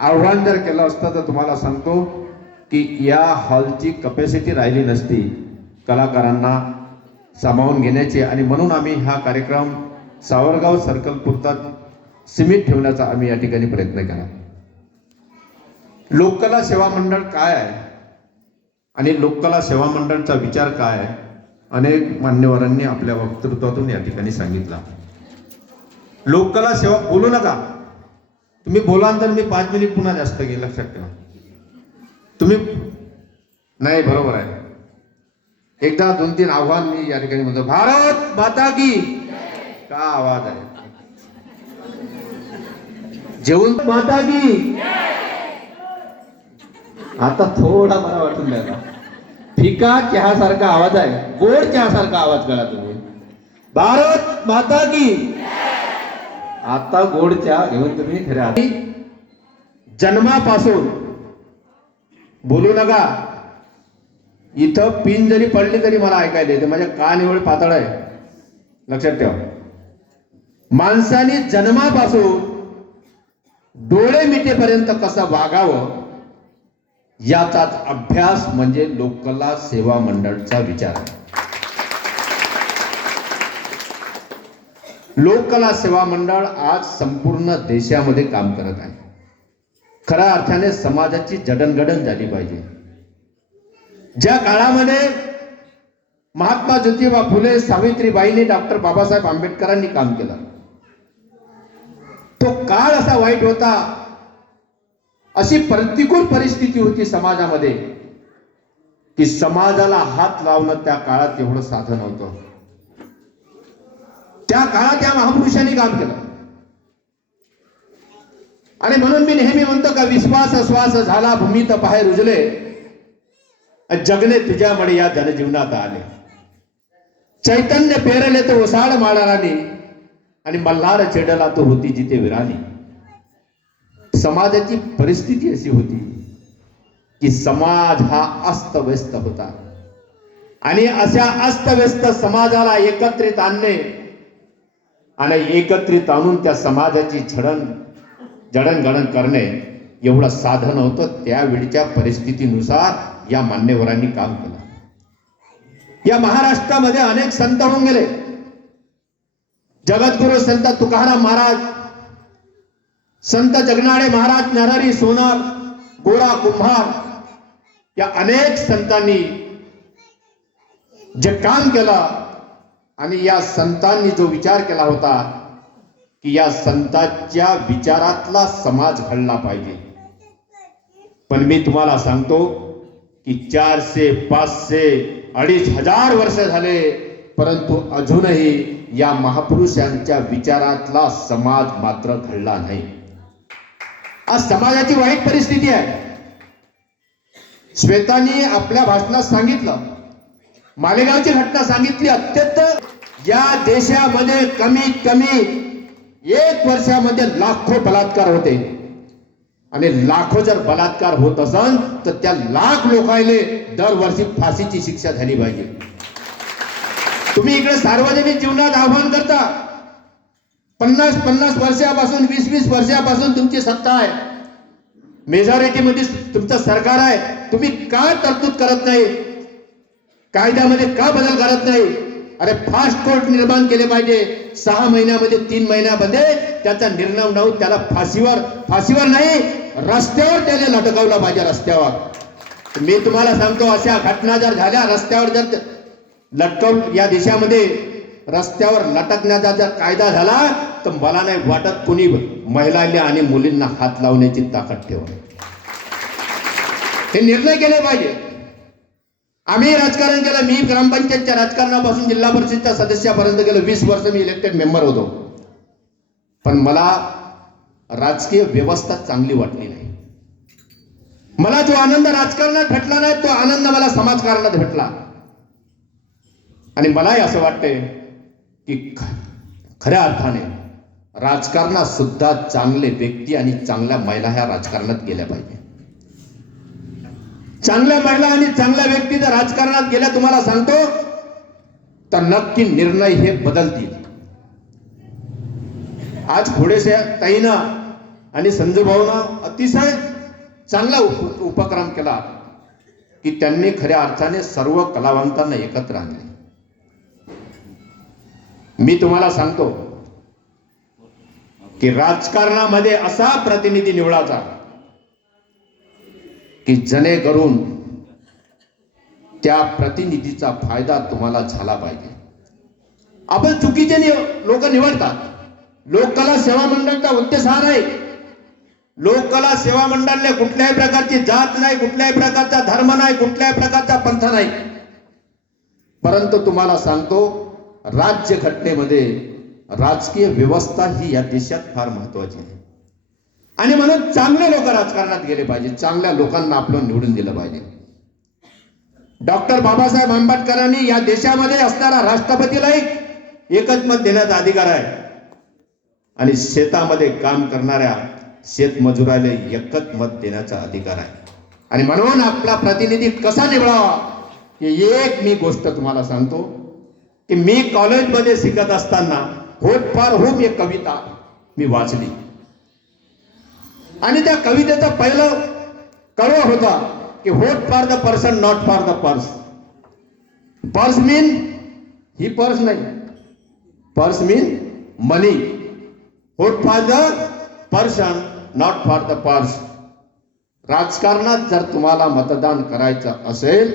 आव्हान जर केलं असतं तर तुम्हाला सांगतो की या हॉलची कपॅसिटी राहिली नसती. कलाकारांना सामावून घेण्याची आणि म्हणून आम्ही हा कार्यक्रम सावरगाव सर्कल पुरता सीमित ठेवण्याचा आम्ही या ठिकाणी प्रयत्न केला. लोककला सेवा मंडळ काय आहे? आणि लोककला सेवा मंडळचा विचार काय आहे? अनेक मान्यवरांनी आपल्या वक्तृत्वातून या ठिकाणी सांगितला. लोककला सेवा बोलू नका. तुम्ही बोलाल तर मी पाच मिनिट पुन्हा जास्त घेईन लक्षात ठेवा तुम्ही नाही बरोबर आहे. एकदा दोन तीन आव्हान मी या ठिकाणी म्हणतो भारत माता की का आवाज आहे? जेवून माता की आता थोडा मला वाटून द्यायला फिका चहासारखा आवाज आहे. गोड चहासारखा आवाज करा तुम्ही. भारत माता की आता गोड चहा घेऊन तुम्ही फिरा. जन्मापासून बोलू नका. इथं पिन जरी पडली तरी मला ऐकायला येते. माझ्या कान एवढे पातळ आहे. लक्षात ठेवा. माणसाने जन्मापासून डोळे मिटेपर्यंत कसं वागावं याचाच अभ्यास म्हणजे लोककला सेवा मंडळचा विचार. लोककला सेवा मंडळ आज संपूर्ण देशामध्ये काम करत आहे. खऱ्या अर्थाने समाजाची जडणघडण झाली पाहिजे. ज्या काळामध्ये महात्मा ज्योतिबा फुले सावित्रीबाईंनी डॉक्टर बाबासाहेब आंबेडकरांनी काम केलं. तो काळ असा वाईट होता अशी प्रतिकूल परिस्थिती होती समाजामध्ये की समाजाला हात लावणं त्या काळात एवढं साधन होतं. त्या काळात या महापुरुषांनी काम केलं. आणि म्हणून मी नेहमी म्हणतो का विश्वास श्वास झाला भूमीत पाहे रुजले. जगणे तुझ्यामुळे या जनजीवनात आले. चैतन्य पेरले तो ओसाड माळाराने. आणि मल्हार चेडला तो होती जिथे विराणी समाजाची परिस्थिती अशी होती की समाज हा अस्तव्यस्त होता. आणि अशा अस्तव्यस्त समाजाला एकत्रित आणणे आणि एकत्रित आणून त्या समाजाची झडण जडणघडण करणे एवढं साधन होतं त्यावेळच्या परिस्थितीनुसार या मान्यवरांनी काम केलं. या महाराष्ट्रामध्ये अनेक संत होऊन गेले. जगद्गुरु संत तुकाराम महाराज संत जगनाडे महाराज नरहरी सोनार गोरा कुंभार या अनेक संतांनी जे काम केलं आणि या संतांनी जो विचार केला होता की या संतांच्या विचारातला समाज घडला पाहिजे. पण मी तुम्हाला सांगतो की चारशे पाचशे अडीच हजार वर्ष झाले परंतु अजूनही या महापुरुषांच्या विचारातला समाज मात्र घडला नाही. आज समाजाची वाईट परिस्थिती आहे. श्वेतांनी आपल्या भाषणात सांगितलं मालेगावची घटना सांगितली अत्यंत या देशामध्ये कमीत कमी एक वर्षामध्ये लाखो बलात्कार होते. आणि लाखो जर बलात्कार होत असन तर त्या लाख लोकांना दरवर्षी फाशीची शिक्षा झाली पाहिजे. तुम्ही इकडे सार्वजनिक जीवनात आव्हान करता. पन्नास पन्नास वर्षापासून वीस वीस वर्षापासून तुमची सत्ता आहे. मेजॉरिटीमध्ये तुमचं सरकार आहे. तुम्ही का तरतूद करत नाही? कायद्यामध्ये का बदल करत नाही? अरे फास्ट कोर्ट निर्माण केले पाहिजे. सहा महिन्यामध्ये तीन महिन्यामध्ये त्याचा निर्णय होऊन त्याला फाशीवर फाशीवर नाही रस्त्यावर त्याला लटकवला पाहिजे रस्त्यावर. मी तुम्हाला सांगतो अशा घटना जर झाल्या रस्त्यावर जर लटकव या देशामध्ये रस्त्यावर लटकण्याचा जर कायदा झाला तर मला नाही वाटत कोणी महिलांना आणि मुलींना हात लावण्याची ताकद ठेव हे निर्णय केले पाहिजे. आम्ही राजकारण केलं. मी ग्रामपंचायतच्या राजकारणापासून जिल्हा परिषदच्या सदस्यापर्यंत गेलो. वीस वर्ष मी इलेक्टेड मेंबर होतो. पण मला राजकीय व्यवस्था चांगली वाटली नाही. मला जो आनंद राजकारणात भेटला नाही तो आनंद मला समाजकारणात भेटला. आणि मलाही असं वाटतंय की खऱ्या अर्थाने राजकारणात सुद्धा चांगले व्यक्ती आणि चांगल्या महिला ह्या राजकारणात गेल्या पाहिजे. चांगल्या महिला आणि चांगल्या व्यक्ती जर राजकारणात गेल्या तुम्हाला सांगतो तर नक्की निर्णय हे बदलतील. आज थोडेसे ताईनं आणि संजू भाऊनं अतिशय चांगला उप उपक्रम केला की त्यांनी खऱ्या अर्थाने सर्व कलावंतांना एकत्र आणले. मी तुम्हाला सांगतो की राजकारणामध्ये असा प्रतिनिधी निवडायचा की जेणेकरून त्या प्रतिनिधीचा फायदा तुम्हाला झाला पाहिजे. आपण चुकीचे लोक निवडतात. लोककला सेवा मंडळचा उद्देश हा नाही लोककला सेवा मंडळने कुठल्याही प्रकारची जात नाही कुठल्याही प्रकारचा धर्म नाही कुठल्याही प्रकारचा पंथ नाही. परंतु तुम्हाला सांगतो राज्य घटनेमध्ये राजकीय व्यवस्था ही या देशात फार महत्वाची आहे. आणि म्हणून चांगले लोक राजकारणात गेले पाहिजे. चांगल्या लोकांना आपलं निवडून दिलं पाहिजे. डॉक्टर बाबासाहेब आंबेडकरांनी या देशामध्ये असणारा राष्ट्रपतीलाही एकच मत देण्याचा अधिकार आहे. आणि शेतामध्ये काम करणाऱ्या शेतमजुराला एकच मत देण्याचा अधिकार आहे. आणि म्हणून आपला प्रतिनिधी कसा निवडावा हे एक मी गोष्ट तुम्हाला सांगतो की मी कॉलेजमध्ये शिकत असताना होत फार होम एक कविता मी वाचली. आणि त्या कवितेचा पहिलं कळव होता की vote for the person not for the purse purse mean he purse नाही. Purse mean money vote for the person not for the purse राजकारणात जर तुम्हाला मतदान करायचं असेल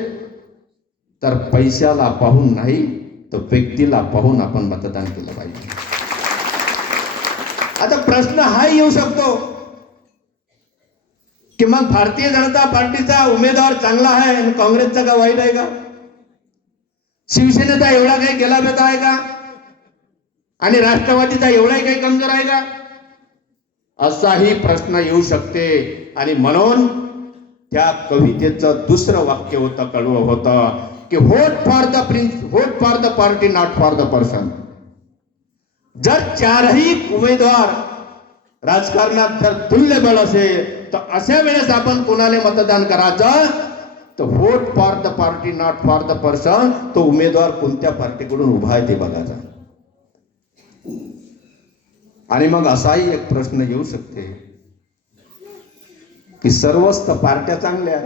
तर पैशाला पाहून नाही तर व्यक्तीला पाहून आपण मतदान केलं पाहिजे. आता प्रश्न हा येऊ शकतो. की मग भारतीय जनता पार्टीचा उमेदवार चांगला आहे आणि काँग्रेसचा का वाईट आहे का? शिवसेनेचा एवढा काही गेला बेता आहे का? आणि राष्ट्रवादीचा एवढाही काही कमजोर आहे का? असाही प्रश्न येऊ शकते. आणि म्हणून त्या कवितेचं दुसरं वाक्य होतं कडवं होतं की vote for the prince vote for the party not for the person जर चारही उमेदवार राजकारणात जर तुल्यबळ असेल तर अशा वेळेस आपण कोणाला मतदान करायचं? तर vote for the party not for the person तो उमेदवार कोणत्या पार्टीकडून उभा आहे ते बघायचा. आणि मग असाही एक प्रश्न येऊ शकते की सर्वच तर पार्ट्या चांगल्या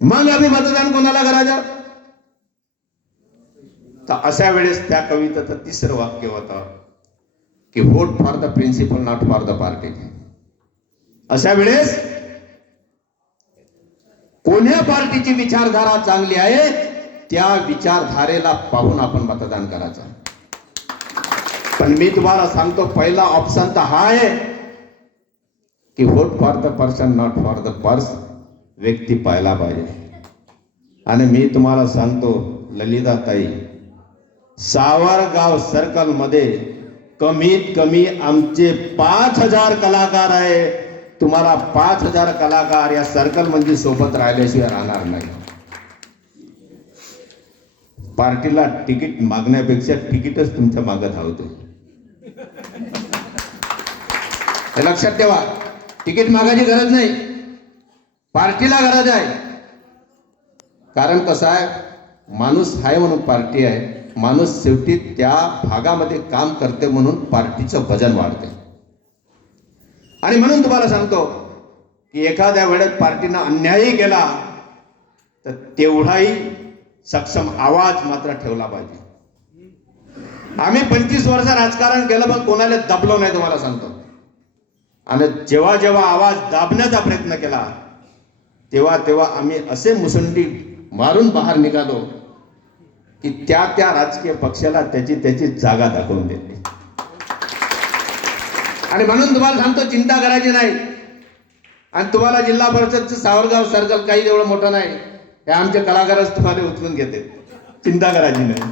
मग आम्ही मतदान कोणाला करायचं? तर अशा वेळेस त्या कवितेचं तिसरं वाक्य होतं की vote for the principle not for the party अशा वेळेस कोण्या पार्टीची विचारधारा चांगली आहे त्या विचारधारेला पाहून आपण मतदान करायचं पण मी तुम्हाला सांगतो पहिला ऑप्शन तर हा आहे की vote for the person not for the purse व्यक्ती पाहायला पाहिजे. आणि मी तुम्हाला सांगतो ललिताताई सावरगाव सर्कलमध्ये कमीत कमी आमचे पाच हजार कलाकार आहे. तुम्हाला पाच हजार कलाकार या सर्कलमध्ये सोबत राहिल्याशिवाय राहणार नाही. पार्टीला तिकीट मागण्यापेक्षा तिकीटच तुमच्या मागत धावतो. हे लक्षात ठेवा तिकीट मागायची गरज नाही. पार्टीला गरज आहे. कारण कसं आहे माणूस आहे म्हणून पार्टी आहे माणूस शेवटी त्या भागामध्ये काम करते म्हणून पार्टीचं वजन वाढते. आणि म्हणून तुम्हाला सांगतो की एखाद्या वेळेत पार्टीनं अन्यायही केला तर तेवढाही सक्षम आवाज मात्र ठेवला पाहिजे. आम्ही पंचवीस वर्ष राजकारण केलं पण कोणाला दबलो नाही तुम्हाला सांगतो. आणि जेव्हा जेव्हा आवाज दाबण्याचा प्रयत्न केला तेव्हा तेव्हा आम्ही असे मुसंडी मारून बाहेर निघालो की त्या त्या राजकीय पक्षाला त्याची त्याची जागा दाखवून देते. आणि म्हणून तुम्हाला सांगतो चिंता करायची नाही. आणि तुम्हाला जिल्हा परिषदचं सावरगाव सर्कल काही एवढं मोठं नाही. हे आमचे कलाकारच तुम्हाला उचलून घेते. चिंता करायची नाही.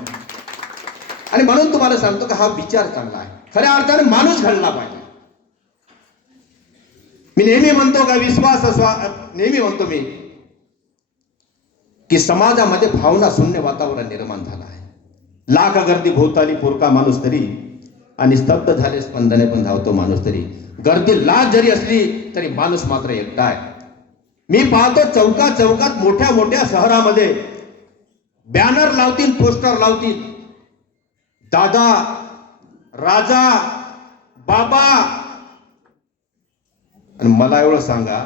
आणि म्हणून तुम्हाला सांगतो की हा विचार चांगला आहे. खऱ्या अर्थाने माणूस घडला पाहिजे. मी नेहमी म्हणतो का विश्वास असवा नेहमी म्हणतो मी की समाजामध्ये भावना शून्य वातावरण निर्माण झालं आहे. लाख गर्दी भोवताली पोरका माणूस तरी आणि स्तब्ध झाले स्पंदने पण धावतो माणूस तरी. गर्दी लाख जरी असली तरी माणूस मात्र एकटा आहे. मी पाहतो चौका चौकात मोठ्या मोठ्या शहरामध्ये बॅनर लावतील पोस्टर लावतील. दादा राजा बाबा. आणि मला एवढं सांगा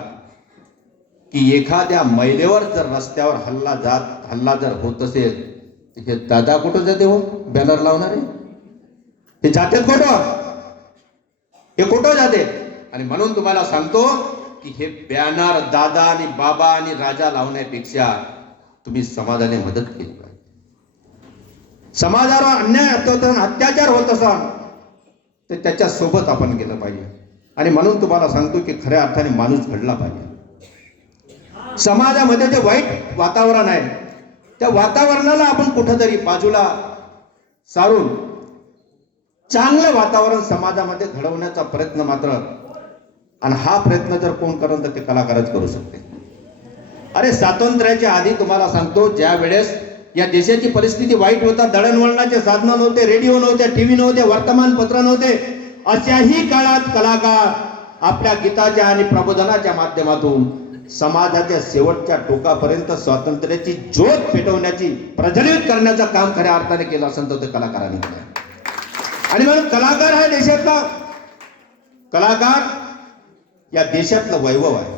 की एखाद्या महिलेवर जर रस्त्यावर हल्ला जात हल्ला जर होत असेल तिथे हे दादा कुठं जाते हो? बॅनर लावणारे? हे जाते कुठं हे कुठं जाते. आणि म्हणून तुम्हाला सांगतो की हे बॅनर दादा आणि बाबा आणि राजा लावण्यापेक्षा तुम्ही समाजाने मदत केली पाहिजे. समाजावर अन्याय होत अत्याचार होत असाल तर त्याच्या सोबत आपण गेलं पाहिजे. आणि म्हणून तुम्हाला सांगतो की खऱ्या अर्थाने माणूस घडला पाहिजे. समाजामध्ये जे वाईट वातावरण आहे त्या वातावरणाला आपण कुठंतरी बाजूला सारून चांगलं वातावरण समाजामध्ये घडवण्याचा प्रयत्न मात्र आणि हा प्रयत्न जर कोण करेल तर ते कलाकारच करू शकते. अरे स्वातंत्र्याच्या आधी तुम्हाला सांगतो ज्या वेळेस या देशाची परिस्थिती वाईट होता दळणवळणाचे साधनं नव्हते रेडिओ नव्हते टीव्ही नव्हते वर्तमानपत्र नव्हते अशाही काळात कलाकार आपल्या गीताच्या आणि प्रबोधनाच्या माध्यमातून समाजाच्या शेवटच्या टोकापर्यंत स्वातंत्र्याची ज्योत पेटवण्याची प्रज्वलित करण्याचं काम खऱ्या अर्थाने केलं असेल तर ते कलाकारांनी केलं आणि म्हणून कलाकार हा देशातला कलाकार या देशातलं वैभव आहे.